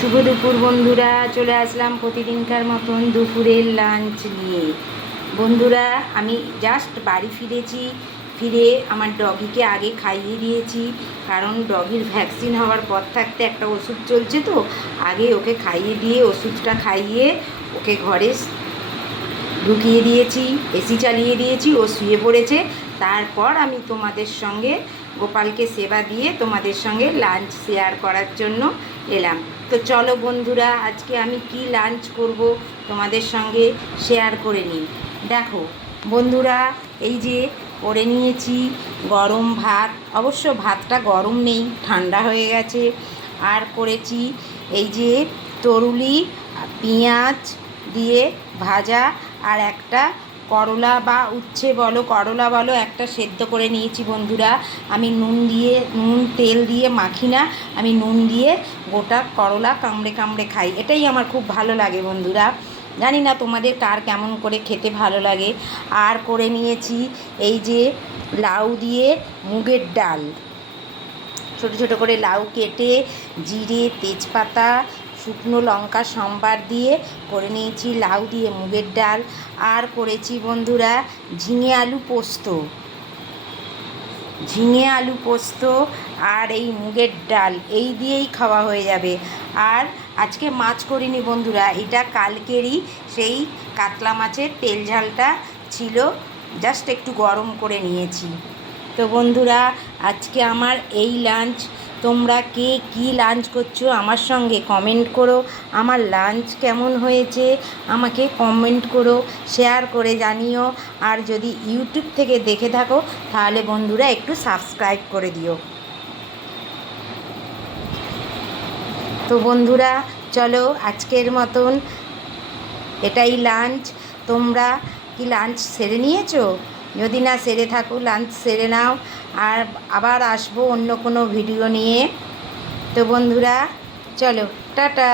শুভ দুপুর বন্ধুরা, চলে আসলাম প্রতিদিনকার মতন দুপুরের লাঞ্চ নিয়ে। বন্ধুরা, আমি জাস্ট বাড়ি ফিরে আমার ডগিকে আগে খাইয়ে দিয়েছি, কারণ ডগির ভ্যাকসিন হওয়ার পর থাকতে একটা ওষুধ চলছে, তো আগে ওকে খাইয়ে দিয়ে ওষুধটা খাইয়ে ওকে ঘরে ঢুকিয়ে দিয়েছি, এসি চালিয়ে দিয়েছি, ও শুয়ে পড়েছে। তারপর আমি তোমাদের সঙ্গে গোপালকে সেবা দিয়ে তোমাদের সঙ্গে লাঞ্চ শেয়ার করার জন্য এলাম। তো চলো বন্ধুরা, আজকে আমি কি লাঞ্চ করব তোমাদের সঙ্গে শেয়ার করে নিই। দেখো বন্ধুরা, এই যে করে নিয়েছি গরম ভাত, অবশ্য ভাতটা গরম নেই, ঠান্ডা হয়ে গেছে। আর করেছি এই যে তরুলি পেঁয়াজ দিয়ে ভাজা, আর একটা করলা বা উচ্ছে বলো, করলা বলো, একটা সেদ্ধ করে নিয়েছি বন্ধুরা। আমি নুন তেল দিয়ে মাখি না, আমি নুন দিয়ে গোটা করলা কামড়ে কামড়ে খাই, এটাই আমার খুব ভালো লাগে বন্ধুরা। জানি না তোমাদের কার কেমন করে খেতে ভালো লাগে। আর করে নিয়েছি এই যে লাউ দিয়ে মুগের ডাল, ছোটো ছোটো করে লাউ কেটে জিরে তেজপাতা শুকনো লঙ্কা সম্বার দিয়ে করে নিয়েছি লাউ দিয়ে মুগের ডাল। আর করেছি বন্ধুরা ঝিঙে আলু পোস্ত আর এই মুগের ডাল, এই দিয়েই খাওয়া হয়ে যাবে। আর আজকে মাছ করিনি বন্ধুরা, এটা কালকেরই সেই কাতলা মাছের তেল ঝালটা ছিল, জাস্ট একটু গরম করে নিয়েছি। তো বন্ধুরা, আজকে আমার এই লাঞ্চ। তোমরা কে কী লাঞ্চ করছো আমার সঙ্গে কমেন্ট করো, আমার লাঞ্চ কেমন হয়েছে আমাকে কমেন্ট করো, শেয়ার করে জানিও। আর যদি ইউটিউব থেকে দেখে থাকো তাহলে বন্ধুরা একটু সাবস্ক্রাইব করে দিও। তো বন্ধুরা চলো, আজকের মতন এটাই লাঞ্চ। তোমরা কি লাঞ্চ সেরে নিয়েছো? যদি না সেরে থাকো লাঞ্চ সেরে নাও, আর আবার আসবো অন্য কোনো ভিডিও নিয়ে। তো বন্ধুরা চলো, টাটা।